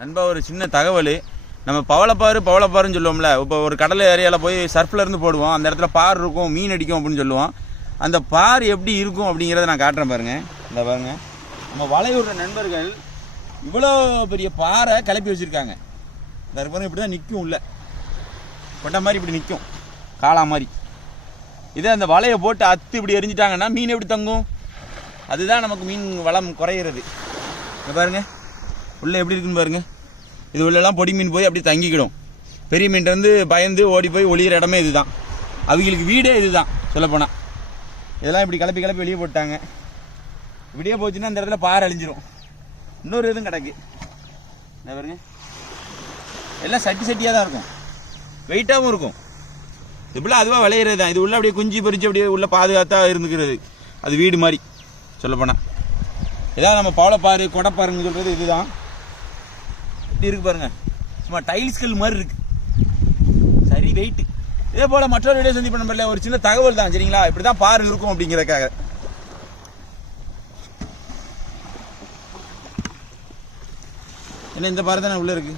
நண்பா ஒரு சின்ன தகவல். நம்ம பவளப்பாருன்னு சொல்லுவோம்ல. இப்போ ஒரு கடல் ஏரியாவில் போய் சர்ஃபில் இருந்து போடுவோம், அந்த இடத்துல பார் இருக்கும், மீன் அடிக்கும் அப்படின்னு சொல்லுவோம். அந்த பார் எப்படி இருக்கும் அப்படிங்கிறத நான் காட்டுறேன் பாருங்க. இந்த பாருங்க, நம்ம வலையுற நண்பர்கள் இவ்வளோ பெரிய பாறை கிளப்பி வச்சுருக்காங்க. இந்த பாருங்க, இப்படி தான் நிற்கும், உள்ள கொண்ட மாதிரி இப்படி நிற்கும், காளா மாதிரி. இதே அந்த வலையை போட்டு அத்து இப்படி எரிஞ்சிட்டாங்கன்னா மீன் எப்படி தங்கும்? அதுதான் நமக்கு மீன் வளம் குறையிறது. இங்கே பாருங்க, உள்ளே எப்படி இருக்குன்னு பாருங்க. இது உள்ளெல்லாம் பொடி மீன் போய் அப்படி தங்கிக்கிடும். பெரிய மீன் வந்து பயந்து ஓடி போய் ஒளியிற இடமே இதுதான். அவங்களுக்கு வீடே இதுதான் சொல்லப்போனால். இதெல்லாம் இப்படி கிளப்பி வெளியே போட்டாங்க. இப்படியே போச்சுன்னா அந்த இடத்துல பாறை அழிஞ்சிரும். இன்னொரு இதுவும் கிடக்கு. என்ன பாருங்க, எல்லாம் சட்டியாக தான் இருக்கும், வெயிட்டாகவும் இருக்கும். இப்படிலாம் அதுவாக விளையிறது தான். இது உள்ள அப்படியே குஞ்சு பறித்து அப்படியே உள்ள பாதுகாத்தாக இருந்துக்கிறது. அது வீடு மாதிரி சொல்லப்போனால். ஏதாவது நம்ம பவளப்பாரு கொடைப்பாருன்னு சொல்கிறது இதுதான். இப்படி இருக்கு பாருங்க, சும்மா டைல்ஸ்கள் மாதிரி இருக்கு, சரி வெயிட். இதே போல மற்றொரு வீடியோ சந்திப்பு பண்ணல. ஒரு சின்ன தகவல் தான், சரிங்களா? இப்படிதான் பாரு இருக்கும் அப்படிங்கிறதுக்காக. என்ன இந்த பாரு தானே உள்ள இருக்கு.